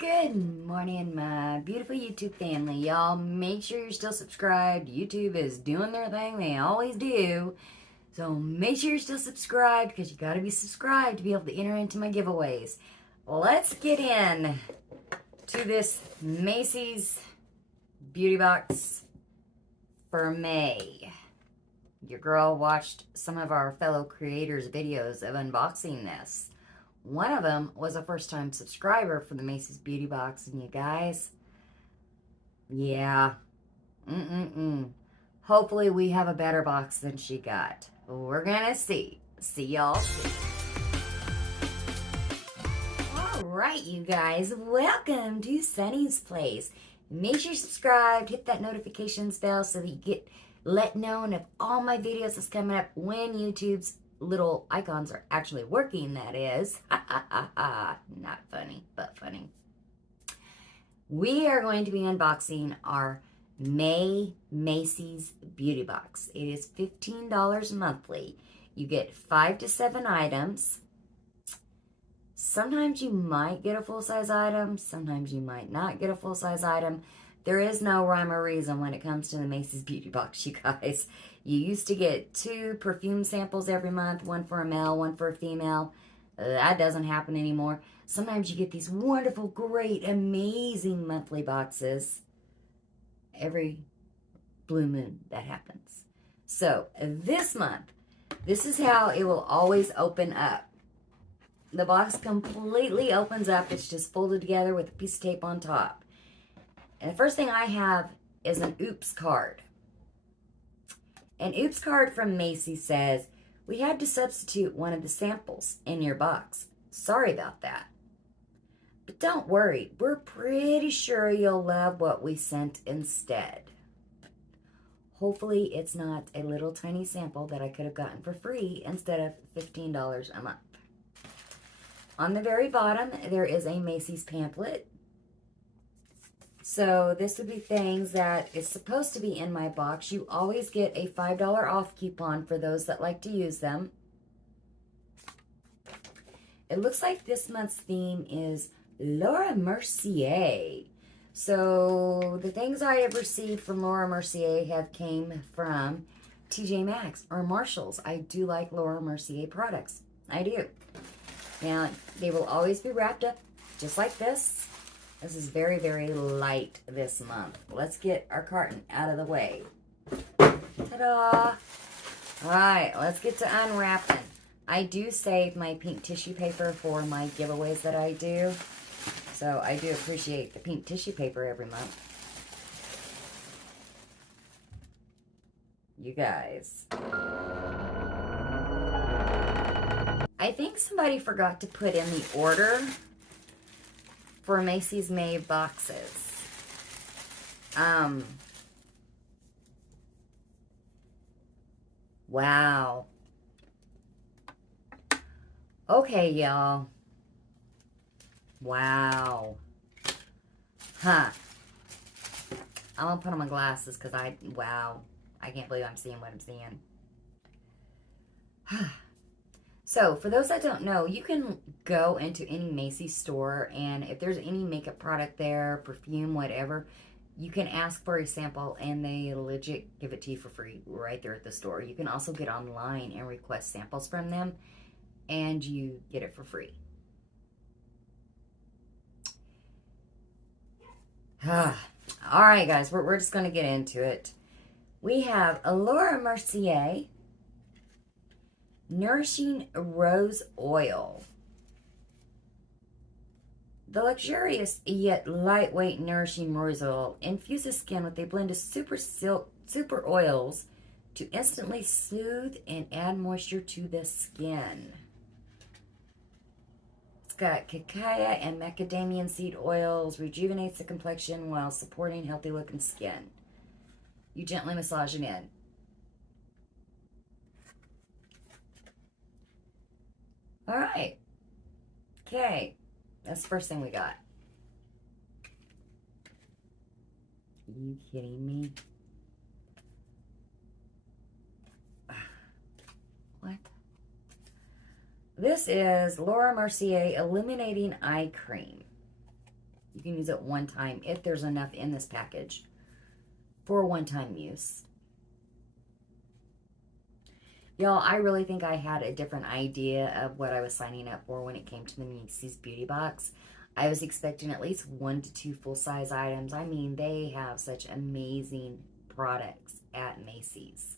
Good morning, my beautiful YouTube family. Y'all make sure you're still subscribed. YouTube is doing their thing. They always do. So make sure you're still subscribed because you got to be subscribed to be able to enter into my giveaways. Let's get in to this Macy's beauty box for May. Your girl watched some of our fellow creators' videos of unboxing this. One of them was a first-time subscriber for the Macy's Beauty Box, and you guys, yeah, hopefully we have a better box than she got. We're gonna see. See y'all soon. All right, you guys, welcome to Sunny's Place. Make sure you're subscribed, hit that notifications bell so that you get let known of all my videos that's coming up when YouTube's little icons are actually working, that is. Not funny, but funny. We are going to be unboxing our May Macy's Beauty Box. It is $15 monthly. You get 5 to 7 items. Sometimes you might get a full-size item. Sometimes you might not get a full-size item. There is no rhyme or reason when it comes to the Macy's Beauty Box, you guys. You used to get 2 perfume samples every month, one for a male, one for a female. That doesn't happen anymore. Sometimes you get these wonderful, great, amazing monthly boxes. Every blue moon that happens. So this month, this is how it will always open up. The box completely opens up. It's just folded together with a piece of tape on top. And the first thing I have is an oops card. An oops card from Macy says, "We had to substitute one of the samples in your box. Sorry about that. But don't worry, we're pretty sure you'll love what we sent instead." Hopefully it's not a little tiny sample that I could have gotten for free instead of $15 a month. On the very bottom, there is a Macy's pamphlet. So this would be things that is supposed to be in my box. You always get a $5 off coupon for those that like to use them. It looks like this month's theme is Laura Mercier. So the things I have received from Laura Mercier have came from TJ Maxx or Marshalls. I do like Laura Mercier products. I do. Now, they will always be wrapped up just like this. This is very, very light this month. Let's get our carton out of the way. Ta-da! Alright, let's get to unwrapping. I do save my pink tissue paper for my giveaways that I do. So I do appreciate the pink tissue paper every month. You guys. I think somebody forgot to put in the order for Macy's May boxes. Wow. Okay, y'all. Wow. Huh. I'm gonna put on my glasses because wow. I can't believe I'm seeing what I'm seeing. So, for those that don't know, you can go into any Macy's store, and if there's any makeup product there, perfume, whatever, you can ask for a sample, and they legit give it to you for free right there at the store. You can also get online and request samples from them, and you get it for free. All right, guys, we're just going to get into it. We have Laura Mercier Nourishing Rose Oil. The luxurious yet lightweight Nourishing Rose Oil infuses skin with a blend of super oils to instantly soothe and add moisture to the skin. It's got cacao and macadamia seed oils, rejuvenates the complexion while supporting healthy looking skin. You gently massage it in. All right. Okay. That's the first thing we got. Are you kidding me? What? This is Laura Mercier Illuminating Eye Cream. You can use it one time if there's enough in this package for one-time use. Y'all, I really think I had a different idea of what I was signing up for when it came to the Macy's Beauty Box. I was expecting at least 1 to 2 full-size items. I mean, they have such amazing products at Macy's.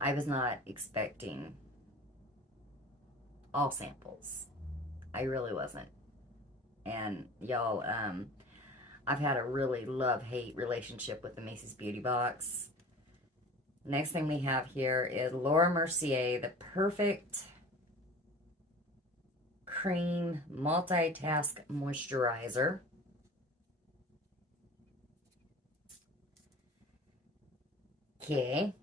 I was not expecting all samples. I really wasn't. And y'all, I've had a really love-hate relationship with the Macy's Beauty Box. Next thing we have here is Laura Mercier, the Perfect Cream Multitask Moisturizer. Okay.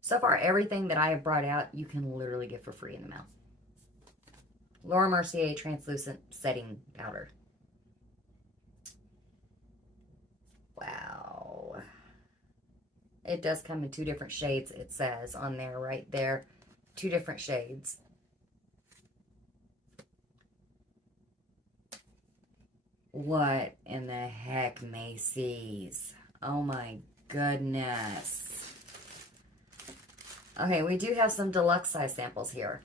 So far, everything that I have brought out, you can literally get for free in the mail. Laura Mercier Translucent Setting Powder. Wow. It does come in 2 different shades, it says on there, right there. 2 different shades. What in the heck, Macy's? Oh my goodness. Okay, we do have some deluxe size samples here.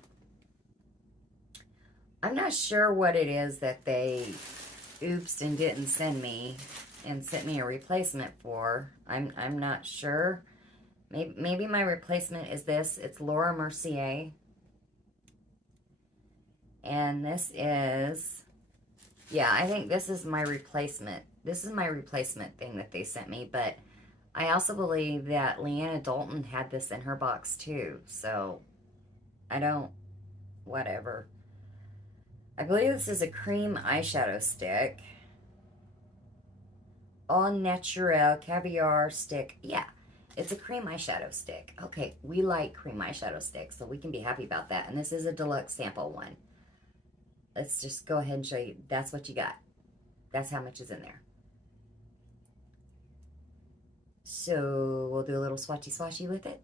I'm not sure what it is that they oopsed and didn't send me and sent me a replacement for. I'm not sure. Maybe my replacement is this. It's Laura Mercier. And this is, yeah, I think this is my replacement. This is my replacement thing that they sent me. But I also believe that Leanna Dalton had this in her box too. So, I don't, whatever. I believe this is a cream eyeshadow stick. All natural caviar stick. Yeah, it's a cream eyeshadow stick. Okay, we like cream eyeshadow sticks, so we can be happy about that. And this is a deluxe sample one. Let's just go ahead and show you. That's what you got. That's how much is in there. So we'll do a little swatchy with it.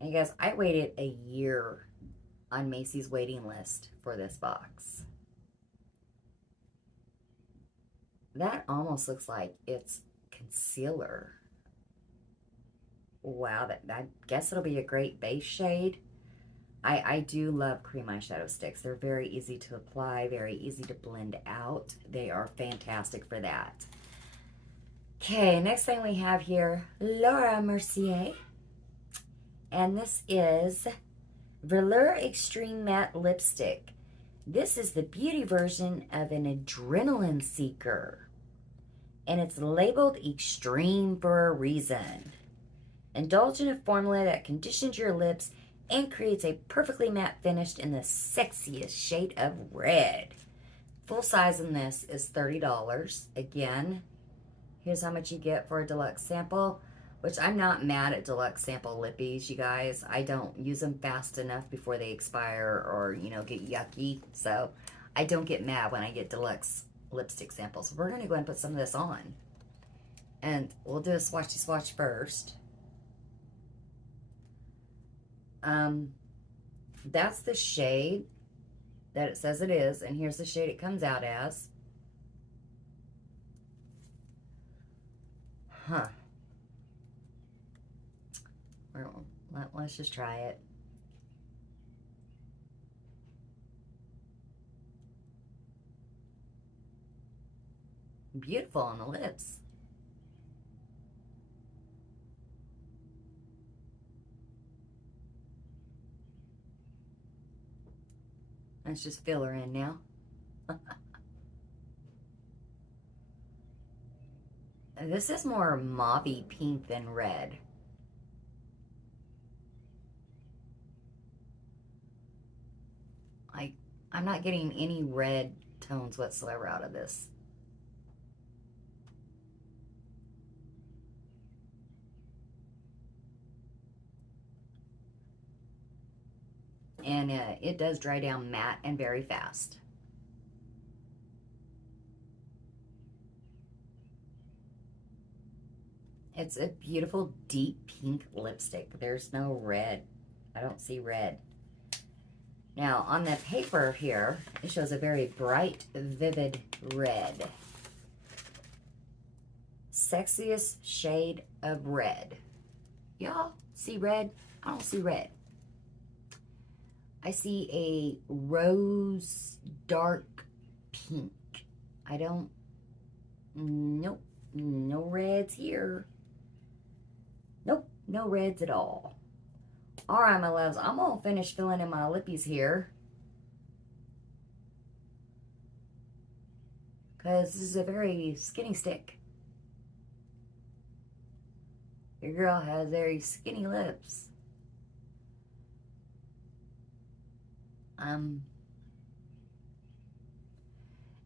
And you guys, I waited a year on Macy's waiting list for this box. That almost looks like it's concealer. Wow, I guess it'll be a great base shade. I do love cream eyeshadow sticks. They're very easy to apply, very easy to blend out. They are fantastic for that. Okay, next thing we have here, Laura Mercier. And this is Velour Extreme Matte Lipstick. This is the beauty version of an adrenaline seeker. And it's labeled extreme for a reason. Indulge in a formula that conditions your lips and creates a perfectly matte finish in the sexiest shade of red. Full size in this is $30. Again, here's how much you get for a deluxe sample, which I'm not mad at deluxe sample lippies, you guys. I don't use them fast enough before they expire or, you know, get yucky. So I don't get mad when I get deluxe lipstick samples. We're going to go ahead and put some of this on. And we'll do a swatchy swatch first. That's the shade that it says it is, and here's the shade it comes out as. Huh. Well, let's just try it. Beautiful on the lips. Let's just fill her in now. This is more mauve-y pink than red. I'm not getting any red tones whatsoever out of this. And it does dry down matte and very fast. It's a beautiful deep pink lipstick. There's no red. I don't see red. Now, on the paper here, it shows a very bright, vivid red. Sexiest shade of red. Y'all see red? I don't see red. I see a rose dark pink. I don't, nope, no reds here. Nope, no reds at all. All right, my loves, I'm going to finish filling in my lippies here. Because this is a very skinny stick. Your girl has very skinny lips.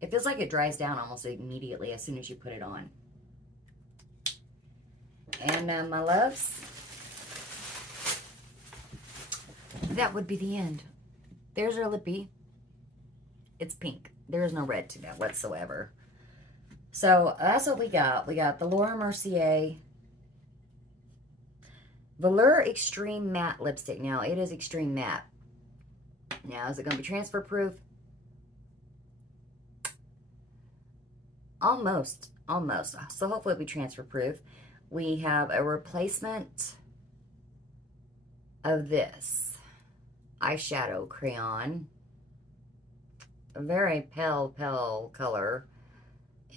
It feels like it dries down almost immediately as soon as you put it on. And my loves, that would be the end. There's our lippy. It's pink. There is no red to that whatsoever. So that's what we got. We got the Laura Mercier Velour Extreme Matte Lipstick. Now, it is Extreme Matte. Now, is it going to be transfer proof? Almost. Almost. So, hopefully it'll be transfer proof. We have a replacement of this eyeshadow crayon. A very pale color.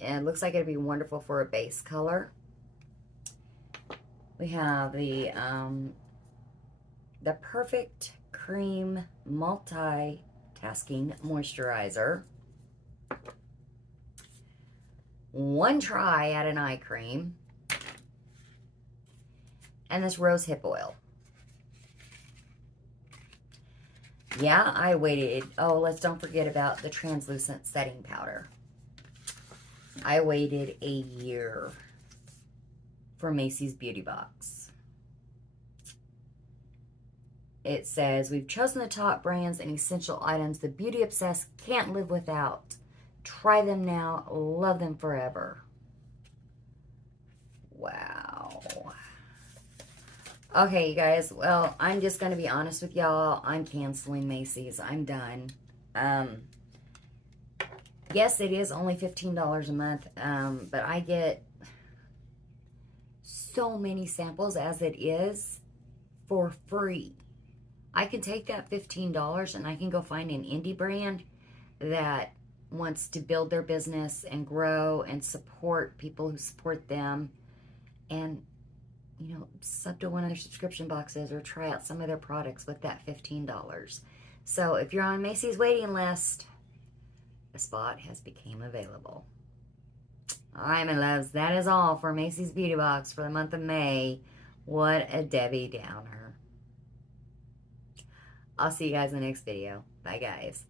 And it looks like it'd be wonderful for a base color. We have the Perfect Cream Multitasking Moisturizer. One try at an eye cream. And this Rose Hip Oil. Yeah, I waited. Oh, don't forget about the translucent setting powder. I waited a year for Macy's Beauty Box. It says, we've chosen the top brands and essential items the beauty obsessed can't live without. Try them now, love them forever. Wow. Okay, you guys, well, I'm just going to be honest with y'all. I'm canceling Macy's. I'm done. Yes, it is only $15 a month, but I get so many samples as it is for free. I can take that $15 and I can go find an indie brand that wants to build their business and grow and support people who support them, and you know, sub to one of their subscription boxes or try out some of their products with that $15. So if you're on Macy's waiting list, a spot has become available. All right, my loves, that is all for Macy's Beauty Box for the month of May. What a Debbie Downer. I'll see you guys in the next video. Bye, guys.